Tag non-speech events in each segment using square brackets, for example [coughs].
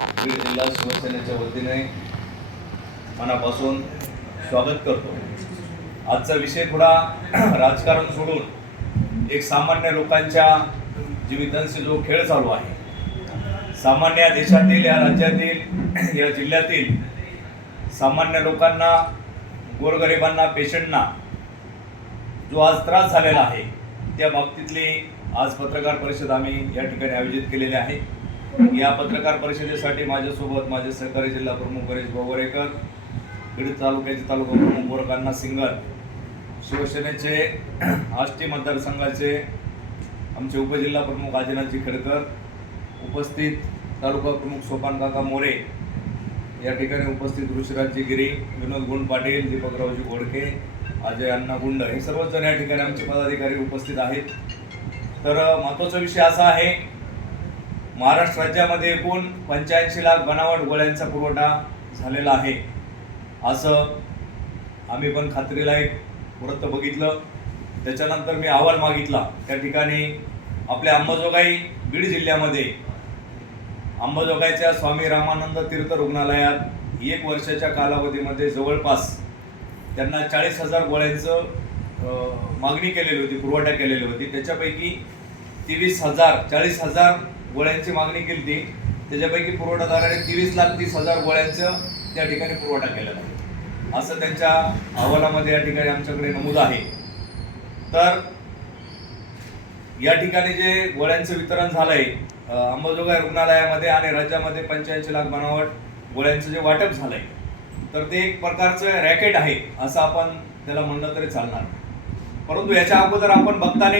बीड जिल्हा शिवसेनेच्या वतीने मनापासून स्वागत करतो. आजचा विषय थोडा [clears throat] राजकारण सोडून एक सामान्य लोकांच्या जीवितांशी जो खेळ चालू आहे. सामान्य या देशातील या राज्यातील या जिल्ह्यातील सामान्य लोकांना गोरगरिबांना पेशंटना जो आज त्रास झालेला आहे त्या बाबतीतली आज पत्रकार परिषद आम्ही या ठिकाणी आयोजित केलेली आहे. या पत्रकार परिषदेसाठी माझ्यासोबत माझे सहकारी जिल्हा प्रमुख हरीश गोवरेकर बीड तालुक्याचे तालुका प्रमुख गोरखांना सिंगर शिवसेनेचे आष्टी मतदारसंघाचे आमचे उपजिल्हा प्रमुख आदिनाथजी खेडकर उपस्थित तालुका प्रमुख सोपान काका मोरे या ठिकाणी उपस्थित ऋषिराजजी गिरी विनोद गुंड पाटील दीपकरावजी घोडके अजय अण्णा गुंड हे सर्वच जण या ठिकाणी आमचे पदाधिकारी उपस्थित आहेत. तर महत्त्वाचा विषय असा आहे महाराष्ट्र राज्यामध्ये एकूण पंच्याऐंशी लाख बनावट गोळ्यांचा पुरवठा झालेला आहे. असं आम्ही पण खात्रीला एक वृत्त बघितलं. त्याच्यानंतर मी अहवाल मागितला. त्या ठिकाणी आपल्या अंबाजोगाई बीड जिल्ह्यामध्ये अंबाजोगाईच्या स्वामी रामानंद तीर्थ रुग्णालयात एक वर्षाच्या कालावधीमध्ये जवळपास त्यांना चाळीस हजार गोळ्यांचं मागणी केलेली होती पुरवठा केलेली होती. त्याच्यापैकी तेवीस हजार चाळीस हजार गोळ्यांची मागणी केली होती. त्याच्यापैकी पुरवठादाराने तेवीस लाख तीस हजार गोळ्यांचं त्या ठिकाणी पुरवठा केलेला आहे असं त्यांच्या अहवालामध्ये या ठिकाणी आमच्याकडे नमूद आहे. तर या ठिकाणी जे गोळ्यांचं वितरण झालंय अं, अंबाजोगाई रुग्णालयामध्ये आणि राज्यामध्ये पंच्याऐंशी लाख बनावट गोळ्यांचं जे वाटप झालंय तर ते एक प्रकारचं रॅकेट आहे असं आपण त्याला म्हणलं तरी चालणार परंतु याच्या अगोदर आपण बघताना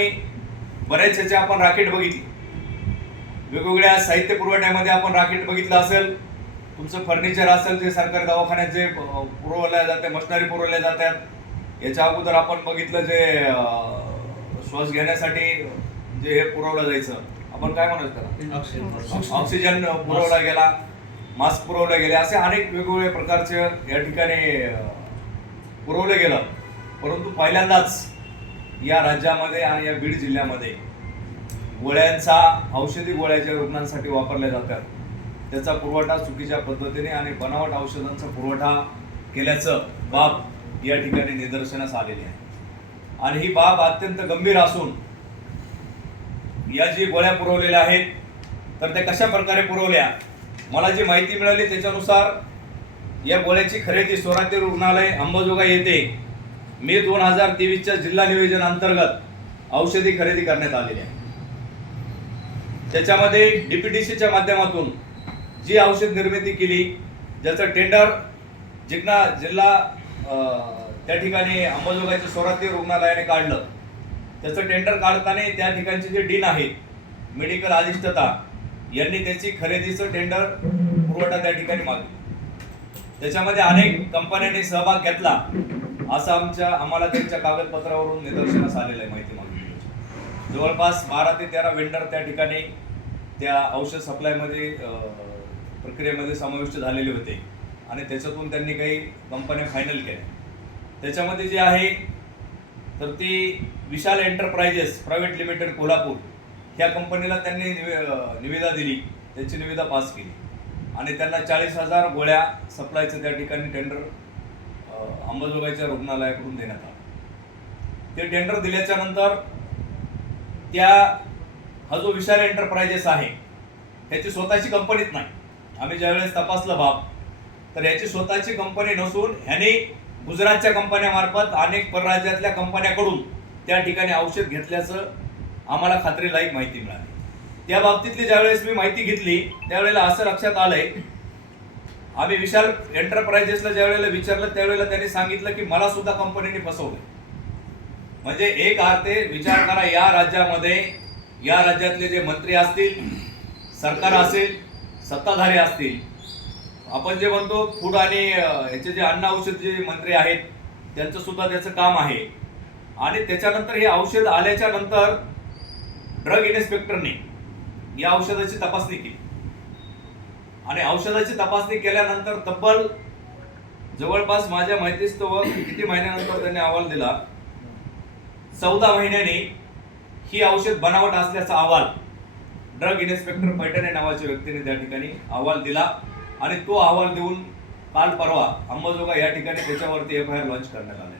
बरेच याचे आपण रॅकेट बघितली. वेगवेगळ्या साहित्य पुरवठ्यामध्ये आपण राकेट बघितलं असेल तुमचं फर्निचर असेल जे सरकारी दवाखान्यात जे पुरवल्या जाते मशिनरी पुरवल्या जातात याच्या अगोदर आपण बघितलं जे श्वास घेण्यासाठी जे हे पुरवलं जायचं. आपण काय म्हणायचं त्याला? ऑक्सिजन पुरवला गेला मास्क पुरवले गेले असे अनेक वेगवेगळ्या प्रकारचे या ठिकाणी पुरवलं गेलं. परंतु पहिल्यांदाच या राज्यामध्ये आणि या बीड जिल्ह्यामध्ये गोळ्यांचा औषधी गोळ्याच्या रुग्णांसाठी वापरल्या जातात. त्याचा पुरवठा चुकीच्या पद्धतीने आणि बनावट औषधांचा पुरवठा केल्याचं बाब या ठिकाणी निदर्शनास आलेली आहे. आणि ही बाब अत्यंत गंभीर असून या जी गोळ्या पुरवलेल्या आहेत तर त्या कशा प्रकारे पुरवल्या? मला जी माहिती मिळाली त्याच्यानुसार या गोळ्याची खरेदी स्वराज्य रुग्णालय अंबाजोगाई येथे मे दोन हजार तेवीसच्या जिल्हा नियोजन अंतर्गत औषधी खरेदी करण्यात आलेली आहे. त्याच्यामध्ये डीपीडीसीच्या माध्यमातून जी औषध निर्मिती केली ज्याचं टेंडर जिकना जिल्हा त्या ठिकाणी अंबाजोगाईच्या स्वराज्य रुग्णालयाने काढलं त्याचं टेंडर काढताना त्या ठिकाणचे जे डीन आहेत मेडिकल अधिष्ठता यांनी त्याची खरेदीचं टेंडर पुरवठा त्या ठिकाणी मागली त्याच्यामध्ये अनेक कंपन्यांनी सहभाग घेतला असं आमच्या आम्हाला त्यांच्या कागदपत्रावरून निदर्शनास आलेलं आहे माहिती मागली जवळपास बारा ते तेरा वेंडर त्या ठिकाणी त्या औषध सप्लायमध्ये प्रक्रियेमध्ये समाविष्ट झालेले होते. आणि त्याच्यातून त्यांनी काही कंपन्या फायनल केल्या. त्याच्यामध्ये जे आहे तर ती Vishal enterprises private limited Kolhapur ह्या कंपनीला त्यांनी निवे निविदा दिली. त्याची निविदा पास केली. आणि त्यांना चाळीस हजार गोळ्या सप्लायचं त्या ठिकाणी टेंडर अंबाजोगाईच्या रुग्णालयाकडून देण्यात आलं ते टेंडर दिल्याच्यानंतर त्या हा जो विशाल एंटरप्राइजेस आहे ह्याची स्वतःची कंपनीच नाही. आम्ही ज्यावेळेस तपासलं बाब तर याची स्वतःची कंपनी नसून ह्याने गुजरातच्या कंपन्यामार्फत अनेक परराज्यातल्या कंपन्याकडून त्या ठिकाणी औषध घेतल्याचं आम्हाला खात्रीलायक माहिती मिळाली. त्या बाबतीतली ज्यावेळेस मी माहिती घेतली त्यावेळेला असं लक्षात आलंय आम्ही विशाल एंटरप्राइजेसला ज्यावेळेला विचारलं त्यावेळेला त्यांनी सांगितलं की मला सुद्धा कंपनीने फसवलं म्हणजे एक अर्थे विचार करा या राज्यामध्ये या राज्यातले जे मंत्री असतील सरकार असेल सत्ताधारी असतील आपण जे म्हणतो फूड आणि ह्याचे जे अन्न औषध जे मंत्री आहेत त्यांचं सुद्धा त्याचं काम आहे. आणि त्याच्यानंतर हे औषध आल्याच्यानंतर ड्रग इन्स्पेक्टरने या औषधाची तपासणी केली. आणि औषधाची तपासणी केल्यानंतर तब्बल जवळपास माझ्या माहितीस्तव किती महिन्यानंतर त्यांनी अहवाल दिला चौदा महिन्यांनी ही औषध बनावट असल्याचा अहवाल ड्रग इन्स्पेक्टर पैठणे नावाच्या व्यक्तीने त्या ठिकाणी अहवाल दिला आणि तो अहवाल देऊन काल परवा अंबाजोगा या ठिकाणी त्याच्यावरती एफ आय आर लॉन्च करण्यात आले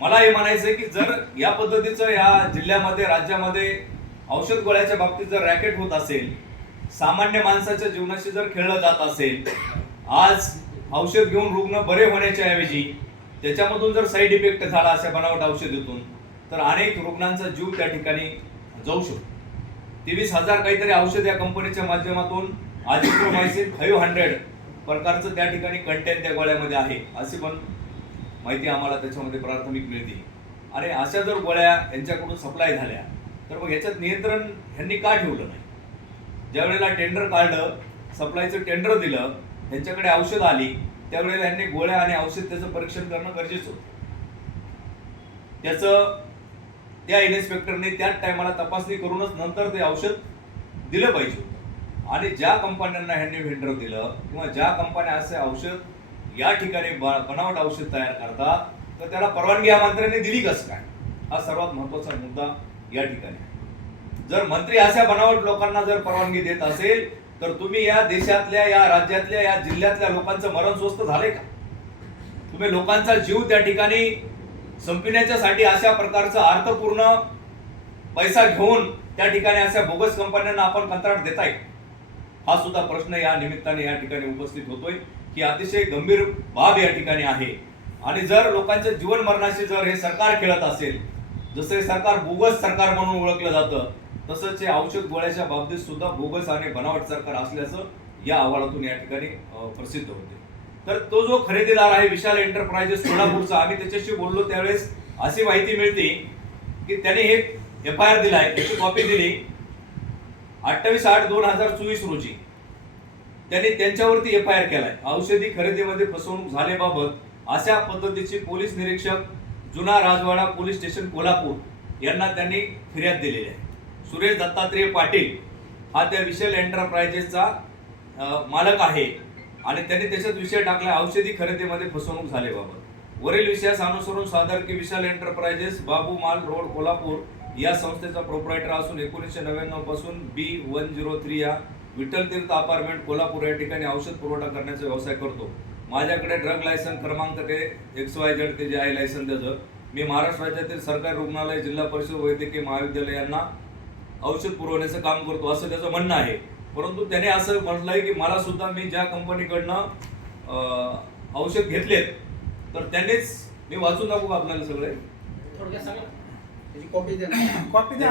मला हे म्हणायचं की जर या पद्धतीचं या जिल्ह्यामध्ये राज्यामध्ये औषध गोळ्याच्या बाबतीत जर रॅकेट होत असेल सामान्य माणसाच्या जीवनाशी जर खेळलं जात असेल आज औषध घेऊन रुग्ण बरे होण्याच्या ऐवजी त्याच्यामधून जर साईड इफेक्ट झाला अशा बनावट औषधीतून तर अनेक रुग्णांचा जीव त्या ठिकाणी जाऊ शकतो. तेवीस हजार काहीतरी औषध या कंपनीच्या माध्यमातून आजिक्रोमायसिन फाईव्ह हंड्रेड प्रकारचं त्या ठिकाणी कंटेंट त्या गोळ्यामध्ये आहे अशी पण माहिती आम्हाला त्याच्यामध्ये प्राथमिक मिळते. आणि अशा जर गोळ्या यांच्याकडून सप्लाय झाल्या तर मग याच्यात नियंत्रण ह्यांनी का ठेवलं नाही? ज्यावेळेला टेंडर काढलं सप्लायचं टेंडर दिलं त्यांच्याकडे औषध आली त्यावेळेला यांनी गोळ्या आणि औषध त्याचं परीक्षण करणं गरजेचं होतं. त्याचं त्या इन्स्पेक्टरने त्याच टायमाला तपासणी करूनच नंतर ते औषध दिलं पाहिजे होतं. आणि ज्या कंपन्यांना ह्यांनी व्हेंडर दिलं किंवा ज्या कंपन्या असे औषध या ठिकाणी बनावट औषध तयार करतात तर त्याला परवानगी या मंत्र्यांनी दिली कसं काय? हा सर्वात महत्त्वाचा मुद्दा या ठिकाणी जर मंत्री अशा बनावट लोकांना जर परवानगी देत असेल तर तुम्ही या देशातल्या या राज्यातल्या या जिल्ह्यातल्या लोकांचं मरण स्वस्त झालंय का? तुम्ही लोकांचा जीव त्या ठिकाणी संपिण्याच्यासाठी अशा प्रकारचा अर्थपूर्ण पैसा घेऊन त्या ठिकाणी अशा बोगस कंपन्यांना आपण कंत्राट देताय हा सुद्धा प्रश्न या निमित्ताने या ठिकाणी उपस्थित होतोय की अतिशय गंभीर बाब या ठिकाणी आहे. आणि जर लोकांच्या जीवन मरणाशी जर हे सरकार खेळत असेल जसं हे सरकार बोगस सरकार म्हणून ओळखलं जातं तसंच हे औषध गोळ्याच्या बाबतीत सुद्धा बोगस आणि बनावट सरकार असल्याचं या अहवालातून या ठिकाणी प्रसिद्ध होते. तर तो जो खरेदीदार आहे विशाल एंटरप्राइजेस सोलापूरचा आम्ही त्याच्याशी बोललो त्यावेळेस अशी माहिती मिळते की त्याने हे एफ आय आर दिलाय त्याची कॉपी दिली. अठ्ठावीस आठ दोन हजार चोवीस रोजी त्यांनी त्यांच्यावरती एफ आय आर केलाय. औषधी खरेदीमध्ये फसवणूक झाल्याबाबत अशा पद्धतीची पोलीस निरीक्षक जुना राजवाडा पोलीस स्टेशन कोल्हापूर यांना त्यांनी फिर्याद दिलेली आहे. सुरेश दत्तात्रेय पाटील हा त्या विशाल एंटरप्रायजेसचा मालक आहे. आणि त्यांनी त्याच्यात विषय टाकला औषधी खरेदीमध्ये फसवणूक झाल्याबाबत वरील विषयास अनुसरून सादर की विशाल एंटरप्रायजेस बाबू माल रोड कोल्हापूर या संस्थेचा प्रोप्रायटर असून एकोणीसशे नव्याण्णवपासून बी वन झिरो थ्री या विठ्ठल तीर्थ अपार्टमेंट कोल्हापूर या ठिकाणी औषध पुरवठा करण्याचा व्यवसाय करतो. माझ्याकडे ड्रग लायसन क्रमांक ते एक्स वाय झेड ते जे आहे लायसन त्याचं. मी महाराष्ट्र राज्यातील सरकारी रुग्णालय जिल्हा परिषद वैद्यकीय महाविद्यालय यांना औषध पुरवण्याचं काम करतो असं त्याचं म्हणणं आहे. परंतु त्याने असं म्हटलंय की मला सुद्धा मी ज्या कंपनीकडनं औषध घेतलेत तर त्यांनीच मी वाचून दाखवू का आपल्याला सगळे. कॉपी [coughs]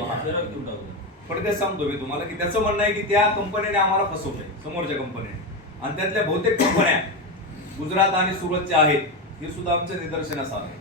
हा. थोडक्यात सांगतो मी तुम्हाला की त्याचं म्हणणं आहे की त्या कंपनीने आम्हाला फसवलंय समोरच्या कंपनीने. आणि त्यातल्या बहुतेक कंपन्या गुजरात आणि सुरतच्या आहेत हे सुद्धा आमच्या निदर्शनास आले